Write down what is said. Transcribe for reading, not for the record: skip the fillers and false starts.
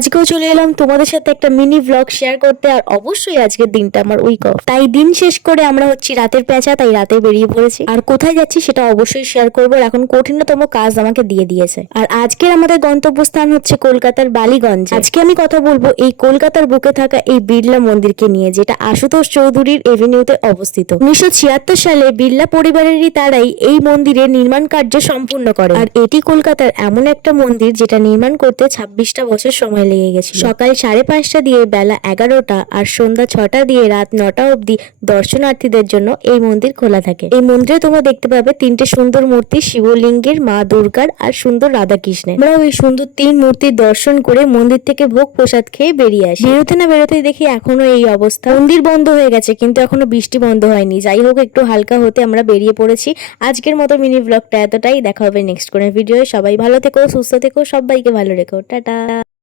আজকেও চলে এলাম তোমাদের সাথে একটা মিনি ব্লগ শেয়ার করতে। আর অবশ্যই আজকের দিনটা আমার উইক অফ, তাই দিন শেষ করে আমরা হচ্ছি রাতের পেঁচা, তাই রাতে বেরিয়ে পড়েছি। আর কোথায় যাচ্ছি সেটা অবশ্যই শেয়ার করবো। আর এখন কঠিনতম কাজ আমাকে দিয়ে দিয়েছে। আর আজকের আমাদের গন্তব্যস্থান হচ্ছে কলকাতার বালিগঞ্জ। আজকে আমি কথা বলবো এই কলকাতার বুকে থাকা এই বিড়লা মন্দিরকে নিয়ে, যেটা আশুতোষ চৌধুরীর এভিনিউতে অবস্থিত। 1976 সালে বিড়লা পরিবারেরই তারাই এই মন্দিরের নির্মাণ কার্য সম্পূর্ণ করে। আর এটি কলকাতার এমন একটা মন্দির যেটা নির্মাণ করতে 26টা বছর সময় লেগে গেছে। সকাল 5:30 দিয়ে বেলা 11টা আর সন্ধ্যা 6টা দিয়ে রাত 9টা অবধি দর্শনার্থীদের জন্য এই মন্দির খোলা থাকে। এই মন্দিরে তোমরা দেখতে পাবে 3টে সুন্দর মূর্তি, শিবলিঙ্গের, মা দুর্গার আর সুন্দর রাধাকৃষ্ণের। আমরা ওই সুন্দর 3 মূর্তির দর্শন করে মন্দির থেকে ভোগ প্রসাদ খেয়ে বেরিয়ে আসি। বেরোতে না বেরোতে দেখি এখনো এই অবস্থা। মন্দির বন্ধ হয়ে গেছে, কিন্তু এখনো বৃষ্টি বন্ধ হয়নি। যাই হোক, একটু হালকা হতে আমরা বেরিয়ে পড়েছি। আজকের মতো মিনি ব্লগটা এতটাই। দেখা হবে নেক্সট কোনো ভিডিও। সবাই ভালো থেকো, সুস্থ থেকো, সবাইকে ভালো রেখো। টাটা।